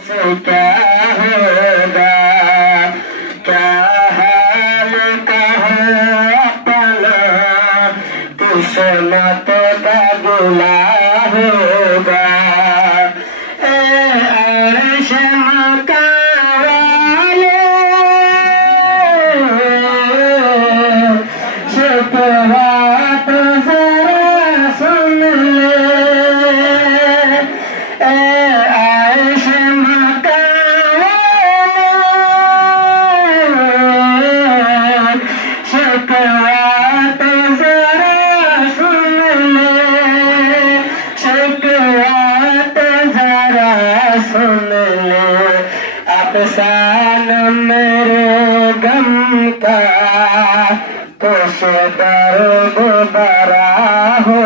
से क्या होगा, क्या हाल कहो अपना, किस्मत का गिला होगा। अर्श मका वाले शिकवा तो जरा सुन ले, अर्श मका वाले शिकवा तो जरा सुन ले, शिकवा तो जरा सुन ले। अफसान मेरे गम का कुछ दर्द बरा हो